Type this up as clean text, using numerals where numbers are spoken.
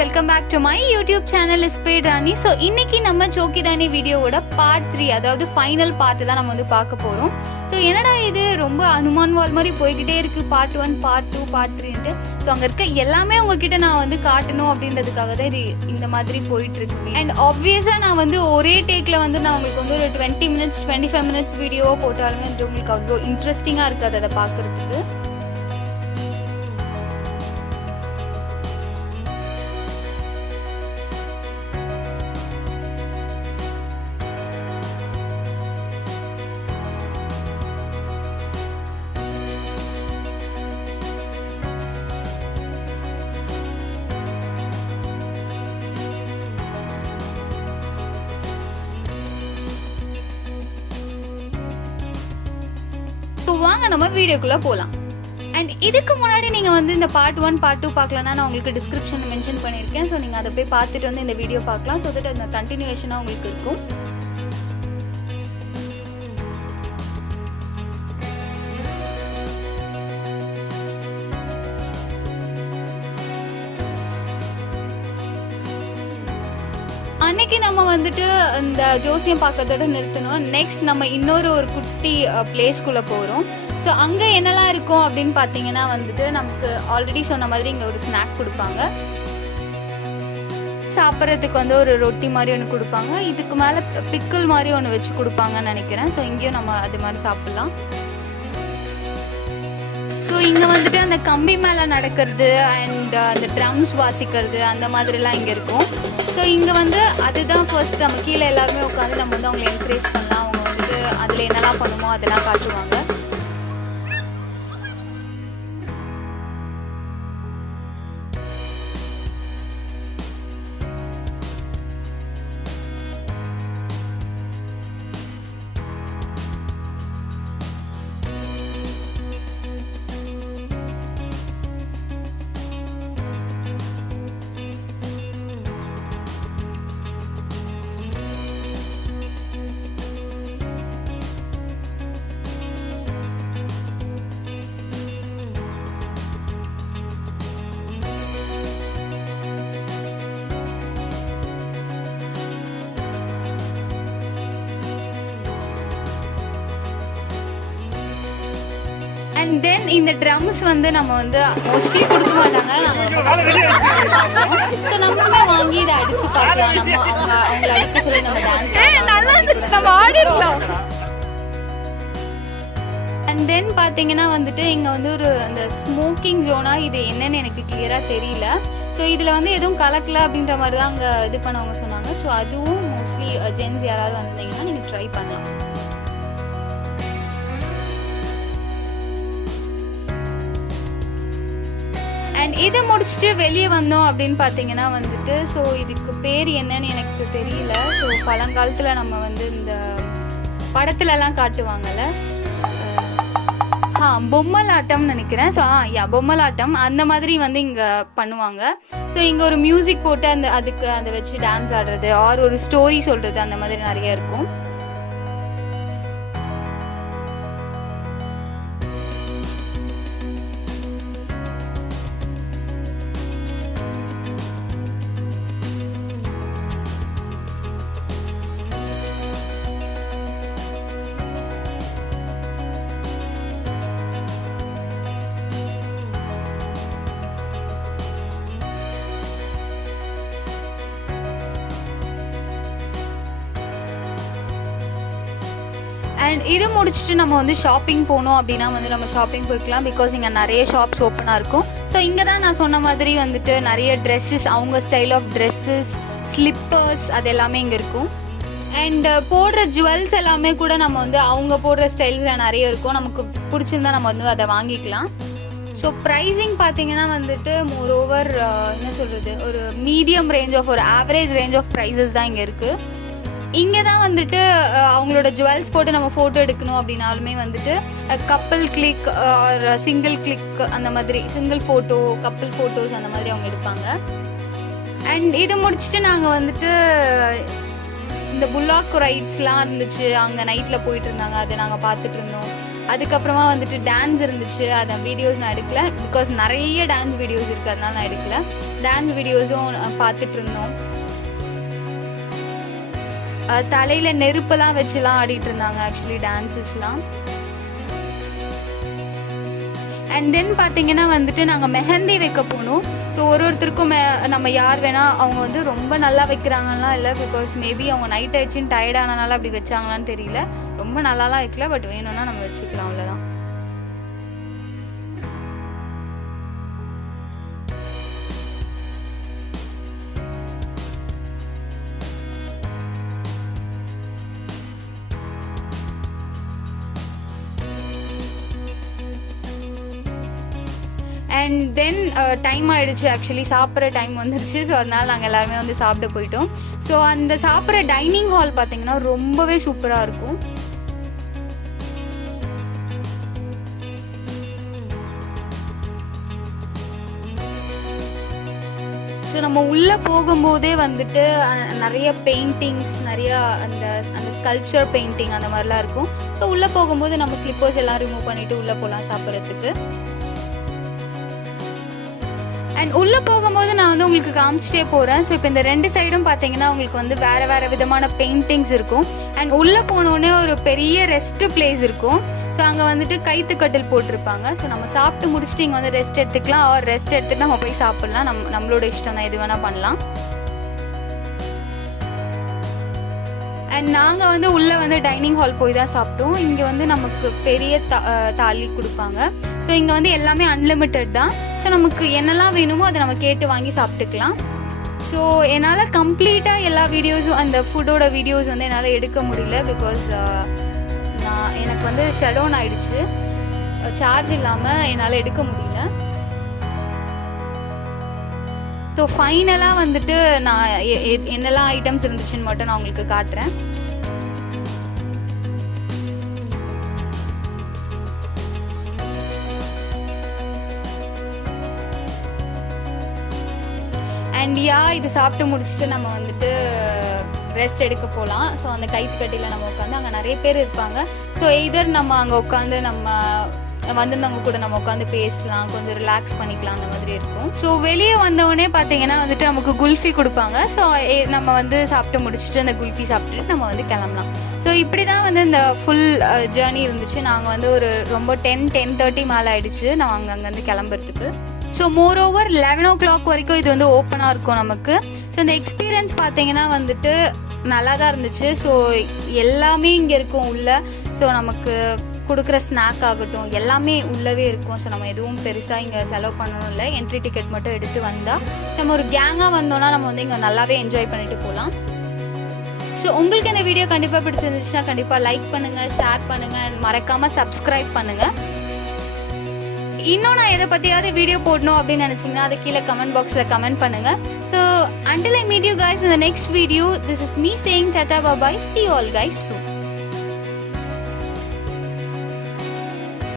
welcome back to my YouTube channel IspadeRani. So இன்னைக்கு நம்ம Chokhi Dhani வீடியோவோட part 3 அதாவது ஃபைனல் பார்ட் தான் நம்ம வந்து பார்க்க போறோம். ஸோ என்னடா இது ரொம்ப அனுமான் வால் மாதிரி போய்கிட்டே இருக்கு, part 1 part 2 part 3ன்ட்டு. ஸோ அங்கே இருக்க எல்லாமே உங்ககிட்ட நான் வந்து காட்டணும் அப்படின்றதுக்காக தான் இது இந்த மாதிரி போயிட்டு இருக்கு. அண்ட் ஆப்வியஸாக நான் வந்து ஒரே டேக்கில் வந்து நான் உங்களுக்கு வந்து ஒரு 20 minutes 25 minutes வீடியோவாக போட்டாலுமே வந்து உங்களுக்கு அவ்வளோ இன்ட்ரெஸ்டிங்காக இருக்காது அதை பார்க்குறதுக்கு. வாங்க நம்ம வீடியோக்குள்ள போகலாம். அண்ட் இதுக்கு முன்னாடி நீங்கள் வந்து இந்த பார்ட் 1 பார்ட் 2 பார்க்கலன்னா நான் உங்களுக்கு டிஸ்கிரிப்ஷனில் மென்ஷன் பண்ணியிருக்கேன். ஸோ நீங்கள் அதை போய் பார்த்துட்டு வந்து இந்த வீடியோ பார்க்கலாம். ஸோ தட் அந்த கண்டினியூவேஷனாக உங்களுக்கு இருக்கும். அன்னைக்கு நம்ம வந்துட்டு இந்த ஜோசியம் பார்க்கறதோட நிறுத்தணும். நெக்ஸ்ட் நம்ம இன்னொரு குட்டி பிளேஸ்குள்ளே போகிறோம். ஸோ அங்கே என்னெல்லாம் இருக்கும் அப்படின்னு பார்த்தீங்கன்னா வந்துட்டு நமக்கு ஆல்ரெடி சொன்ன மாதிரி இங்கே ஒரு ஸ்நாக் கொடுப்பாங்க. சாப்பிட்றதுக்கு வந்து ஒரு ரொட்டி மாதிரி ஒன்று கொடுப்பாங்க. இதுக்கு மேலே பிக்கிள் மாதிரி ஒன்று வச்சு கொடுப்பாங்கன்னு நினைக்கிறேன். ஸோ இங்கேயும் நம்ம அது மாதிரி சாப்பிட்லாம். ஸோ இங்கே வந்துட்டு அந்த கம்பி மேலே நடக்கிறது அண்ட் அந்த ட்ரம்ஸ் வாசிக்கிறது அந்த மாதிரிலாம் இங்கே இருக்கும். ஸோ இங்கே வந்து அதுதான் ஃபர்ஸ்ட் நம்ம கீழே எல்லாருமே உட்காந்து நம்ம வந்து அவங்களை என்கரேஜ் பண்ணலாம். அவங்க வந்துட்டு அதில் என்னெல்லாம் பண்ணுமோ அதெல்லாம் காட்டுவாங்க. அண்ட் தென் இந்த ட்ரம்ஸ் வந்து நம்ம வந்து மோஸ்ட்லி கொடுக்க மாட்டாங்க. ஸோ நம்மளுமே வாங்கி இதை அடிச்சு பார்க்கலாம். நம்ம அவங்கள அடிக்க சொல்லி நம்ம டான்ஸ். அண்ட் தென் பார்த்தீங்கன்னா வந்துட்டு இங்கே வந்து ஒரு அந்த ஸ்மோக்கிங் ஜோனா இது என்னன்னு எனக்கு கிளியராக தெரியல. ஸோ இதில் வந்து எதுவும் கலக்கல அப்படின்ற மாதிரி தான் அங்கே இது பண்ணவங்க சொன்னாங்க. ஸோ அதுவும் மோஸ்ட்லி ஜென்ஸ் யாராவது வந்திருந்தீங்கன்னா நீங்கள் ட்ரை பண்ணலாம். அண்ட் இதை முடிச்சுட்டு வெளியே வந்தோம் அப்படின்னு பார்த்தீங்கன்னா வந்துட்டு ஸோ இதுக்கு பேர் என்னன்னு எனக்கு தெரியல. ஸோ பழங்காலத்தில் நம்ம வந்து இந்த படத்துலலாம் காட்டுவாங்கள்ல, பொம்மலாட்டம்னு நினைக்கிறேன். ஸோ பொம்மலாட்டம் அந்த மாதிரி வந்து இங்கே பண்ணுவாங்க. ஸோ இங்கே ஒரு மியூசிக் போட்டு அதுக்கு அதை வச்சு டான்ஸ் ஆடுறது ஆர் ஒரு ஸ்டோரி சொல்கிறது அந்த மாதிரி நிறைய இருக்கும். அண்ட் இது முடிச்சுட்டு நம்ம வந்து ஷாப்பிங் போகணும் அப்படின்னா வந்து நம்ம ஷாப்பிங் போய்க்கலாம். பிகாஸ் இங்கே நிறைய ஷாப்ஸ் ஓப்பனாக இருக்கும். ஸோ இங்கே தான் நான் சொன்ன மாதிரி வந்துட்டு நிறைய ட்ரெஸ்ஸஸ், அவங்க ஸ்டைல் ஆஃப் ட்ரெஸ்ஸஸ், ஸ்லிப்பர்ஸ் அது எல்லாமே இங்கே இருக்கும். அண்ட் போடுற ஜுவல்ஸ் எல்லாமே கூட நம்ம வந்து அவங்க போடுற ஸ்டைல்ஸில் நிறைய இருக்கும். நமக்கு பிடிச்சிருந்தா நம்ம வந்து அதை வாங்கிக்கலாம். ஸோ ப்ரைஸிங் பார்த்தீங்கன்னா வந்துட்டு மோர் ஓவர் என்ன சொல்கிறது, ஒரு மீடியம் ரேஞ்ச் ஆஃப் ஒரு ஆவரேஜ் ரேஞ்ச் ஆஃப் ப்ரைஸஸ் தான் இங்கே இருக்குது. இங்கே தான் வந்துட்டு அவங்களோட ஜுவல்ஸ் போட்டு நம்ம ஃபோட்டோ எடுக்கணும் அப்படின்னாலுமே வந்துட்டு கப்பிள் கிளிக் ஒரு சிங்கிள் கிளிக் அந்த மாதிரி சிங்கிள் ஃபோட்டோ கப்பிள் ஃபோட்டோஸ் அந்த மாதிரி அவங்க எடுப்பாங்க. அண்ட் இதை முடிச்சுட்டு நாங்கள் வந்துட்டு இந்த புல்லாக் ரைட்ஸ்லாம் இருந்துச்சு, அங்கே நைட்டில் போயிட்டு இருந்தாங்க, அதை நாங்கள் பார்த்துட்டு இருந்தோம். அதுக்கப்புறமா வந்துட்டு டான்ஸ் இருந்துச்சு, அதை வீடியோஸ் நான் எடுக்கல பிகாஸ் நிறைய டான்ஸ் வீடியோஸ் இருக்குது, அதனால நான் எடுக்கல. டான்ஸ் வீடியோஸும் பார்த்துட்டு இருந்தோம். தலையில் நெருப்பெல்லாம் வச்சுலாம் ஆடிட்டு இருந்தாங்க ஆக்சுவலி டான்ஸஸ்லாம். அண்ட் தென் பார்த்தீங்கன்னா வந்துட்டு நாங்கள் மெஹந்தி வைக்க போனோம். ஸோ ஒருத்தருக்கும் நம்ம யார் வேணால் அவங்க வந்து ரொம்ப நல்லா வைக்கிறாங்கலாம் இல்லை, பிகாஸ் மேபி அவங்க நைட் ஆயிடுச்சின்னு டயர்டானனால அப்படி வச்சாங்களான்னு தெரியல. ரொம்ப நல்லாலாம் வைக்கல, பட் வேணும்னா நம்ம வச்சுக்கலாம், அவ்வளோதான். அண்ட் தென் டைம் ஆகிடுச்சு, ஆக்சுவலி சாப்பிட்ற டைம் வந்துருச்சு. ஸோ அதனால் நாங்கள் எல்லாருமே வந்து சாப்பிட போயிட்டோம். ஸோ அந்த சாப்பிட்ற டைனிங் ஹால் பார்த்திங்கன்னா ரொம்பவே சூப்பராக இருக்கும். ஸோ நம்ம உள்ளே போகும்போதே வந்துட்டு நிறைய பெயிண்டிங்ஸ், நிறையா அந்த ஸ்கல்ப்சர் பெயிண்டிங் அந்த மாதிரிலாம் இருக்கும். ஸோ உள்ளே போகும்போது நம்ம ஸ்லிப்பர்ஸ் எல்லாம் ரிமூவ் பண்ணிவிட்டு உள்ளே போகலாம் சாப்பிட்றதுக்கு. அண்ட் உள்ளே போகும்போது நான் வந்து உங்களுக்கு காமிச்சிட்டே போகிறேன். ஸோ இப்போ இந்த 2 சைடும் பார்த்தீங்கன்னா உங்களுக்கு வந்து வேறு வேறு விதமான பெயிண்டிங்ஸ் இருக்கும். அண்ட் உள்ளே போனோடனே ஒரு பெரிய ரெஸ்ட் பிளேஸ் இருக்கும். ஸோ அங்கே வந்துட்டு கைத்துக்கட்டில் போட்டிருப்பாங்க. ஸோ நம்ம சாப்பிட்டு முடிச்சுட்டு இங்கே வந்து ரெஸ்ட் எடுத்துக்கலாம். ரெஸ்ட் எடுத்துகிட்டு நம்ம போய் சாப்பிட்லாம். நம்மளோட இஷ்டம் தான், எது வேணால் பண்ணலாம். அண்ட் நாங்கள் வந்து உள்ளே வந்து டைனிங் ஹால் போய் தான் சாப்பிட்டோம். இங்கே வந்து நமக்கு பெரிய தாலி கொடுப்பாங்க. ஸோ இங்கே வந்து எல்லாமே அன்லிமிட்டட் தான். ஸோ நமக்கு என்னெல்லாம் வேணுமோ அதை நம்ம கேட்டு வாங்கி சாப்பிட்டுக்கலாம். ஸோ என்னால் கம்ப்ளீட்டாக எல்லா வீடியோஸும் அந்த ஃபுட்டோட வீடியோஸ் வந்து என்னால் எடுக்க முடியல, பிகாஸ் எனக்கு வந்து ஷட் டவுன் ஆகிடுச்சு. சார்ஜ் இல்லாமல் என்னால் எடுக்க முடியல. ஸோ ஃபைனலாக வந்துட்டு நான் என்னெல்லாம் ஐட்டம்ஸ் இருந்துச்சுன்னு மட்டும் நான் உங்களுக்கு காட்டுறேன். அண்ட் இது சாப்பிட்டு முடிச்சுட்டு நம்ம வந்துட்டு ரெஸ்ட் எடுக்க போகலாம். ஸோ அந்த கைத்துக்கட்டியில் நம்ம உட்காந்து, அங்கே நிறைய பேர் இருப்பாங்க. ஸோ எதர் நம்ம அங்கே உட்காந்து நம்ம வந்திருந்தவங்க கூட நம்ம உட்காந்து பேசலாம், கொஞ்சம் ரிலாக்ஸ் பண்ணிக்கலாம், அந்த மாதிரி இருக்கும். ஸோ வெளியே வந்தவொடனே பார்த்தீங்கன்னா வந்துட்டு நமக்கு குல்ஃபி கொடுப்பாங்க. ஸோ நம்ம வந்து சாப்பிட்டு முடிச்சுட்டு அந்த குல்ஃபி சாப்பிட்டுட்டு நம்ம வந்து கிளம்பலாம். ஸோ இப்படி தான் வந்து இந்த ஃபுல் ஜேர்னி இருந்துச்சு. நாங்கள் வந்து ஒரு ரொம்ப 10-10:30 மேலே ஆகிடுச்சு நாங்கள் அங்கேருந்து கிளம்புறதுக்கு. ஸோ மோரோவர் 11 o'clock வரைக்கும் இது வந்து ஓப்பனாக இருக்கும் நமக்கு. ஸோ இந்த எக்ஸ்பீரியன்ஸ் பார்த்தீங்கன்னா வந்துட்டு நல்லா தான் இருந்துச்சு. ஸோ எல்லாமே இங்கே இருக்கும் உள்ள. ஸோ நமக்கு கொடுக்குற ஸ்நாக் ஆகட்டும் எல்லாமே உள்ளவே இருக்கும். ஸோ நம்ம எதுவும் பெருசாக இங்கே செலவு பண்ணணும் இல்லை, என்ட்ரி டிக்கெட் மட்டும் எடுத்து வந்தால் நம்ம ஒரு கேங்காக வந்தோன்னா நம்ம வந்து இங்கே நல்லாவே என்ஜாய் பண்ணிட்டு போகலாம். ஸோ உங்களுக்கு இந்த வீடியோ கண்டிப்பாக பிடிச்சிருந்துச்சுன்னா கண்டிப்பாக லைக் பண்ணுங்கள், ஷேர் பண்ணுங்கள், அண்ட் மறக்காமல் சப்ஸ்கிரைப் பண்ணுங்கள். இன்னும் நான் எதை பற்றியாவது வீடியோ போடணும் அப்படின்னு நினச்சிங்கன்னா அதை கீழே கமெண்ட் பாக்ஸில் கமெண்ட் பண்ணுங்கள். So until I meet you guys in the next video, this is me saying tata bye bye, see you all guys soon.